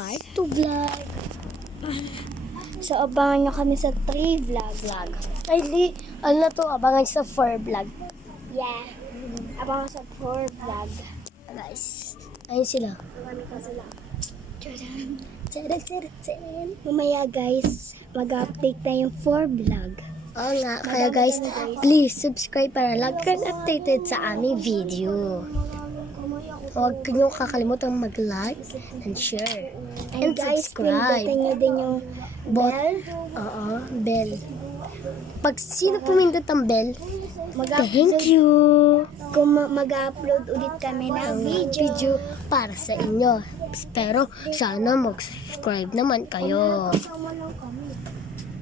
part 2 vlog. So, abangan nyo kami sa 3 vlog. Ay, di, ano to, abangan sa 4 vlog. Yeah, abangan sa 4 vlog. Guys, ayun sila. Mamaya guys, mag-update na yung 4 vlog. Oo nga, kaya guys, please subscribe para lagi kang updated sa aming video. Huwag nyo kakalimutan mag-like and share. And guys, subscribe. pindutin nyo din yung bell. Oo, bell. Pag sino pumindot ang bell, Mag-upload, thank you. kung mag-upload ulit kami ng video. Para sa inyo. Pero sana mag-subscribe naman kayo.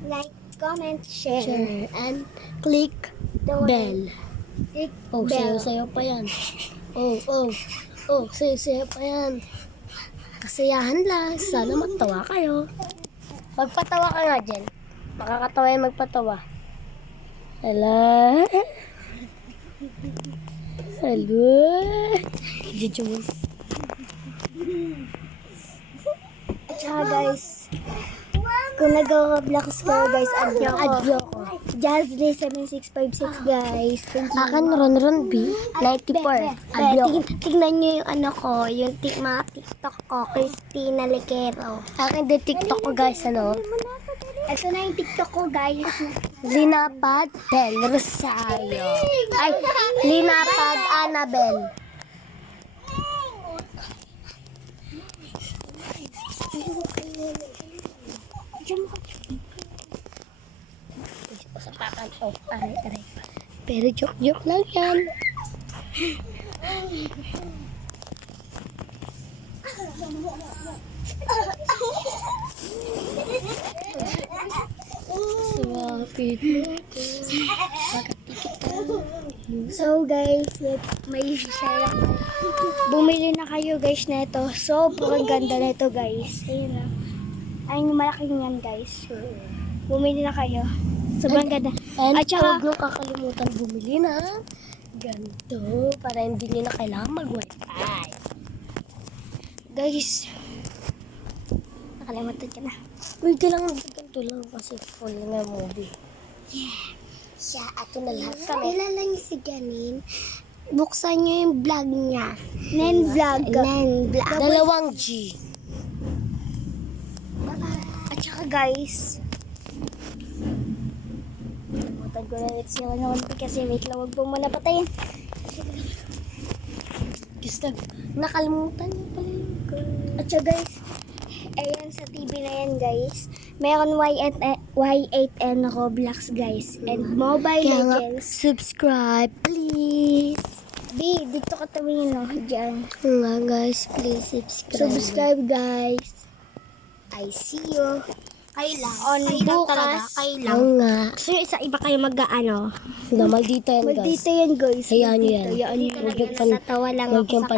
Like, comment, share. Share and click bell. Click Oh, bell. sayo pa yan. Oh, sayo pa yan. Kasiyahan lang. Sana magtawa kayo. Magpatawa ka nga, Jen. Makakatawa yan magpatawa. Hello? Hello? Jujus. At saka guys, kung nag-vlogs kayo guys, add nyo ko. Jazzy7656 guys. Thank you. Akin, Ron B. 94. Adyo. Tignan nyo yung ano ko, yung mga TikTok ko, Christina Liquero. Akin din TikTok ko, guys, ano? Ito na yung TikTok ko guys. Linapad Del Rosario. Ay, Linapad Annabel. Usapakan. Oh, aray. Pero joke lang yan. So guys, may share ako. Bumili na kayo guys na ito. Sobrang ganda na ito guys. Ayun na. Ayun yung malaking yan guys. Bumili na kayo. Sobrang ganda. And At saka, huwag nyo kakalimutan bumili na ganito para hindi nyo na kailangan mag-wifi. guys, nakalimutan ka na. Uy, kailangan ganito lang kasi full nga movie. Siya, Ito na lahat kami. kilala niyo si Janine. Buksan niyo yung vlog niya. Nen vlog. Dalawang G. At saka guys, nalimutan ko na ulit siya kasi wait lang, wag po muna patayin. Gusto, nakalimutan nyo pala yung At saka guys, ayan sa TV na yan guys, meron Y8N Roblox guys, and Mobile Kaya nga, Legends. subscribe, please. Dito ka tumingin no, dyan. Nga guys, please subscribe. Subscribe guys. I see you. On bukas. Oo nga. So yung isa iba kayo mag-ano? Maldita yan guys. Maldita yan guys. Hayaan nyo yan. Hayaan nyo. Huwag yung Natawa lang huwag ako yung sa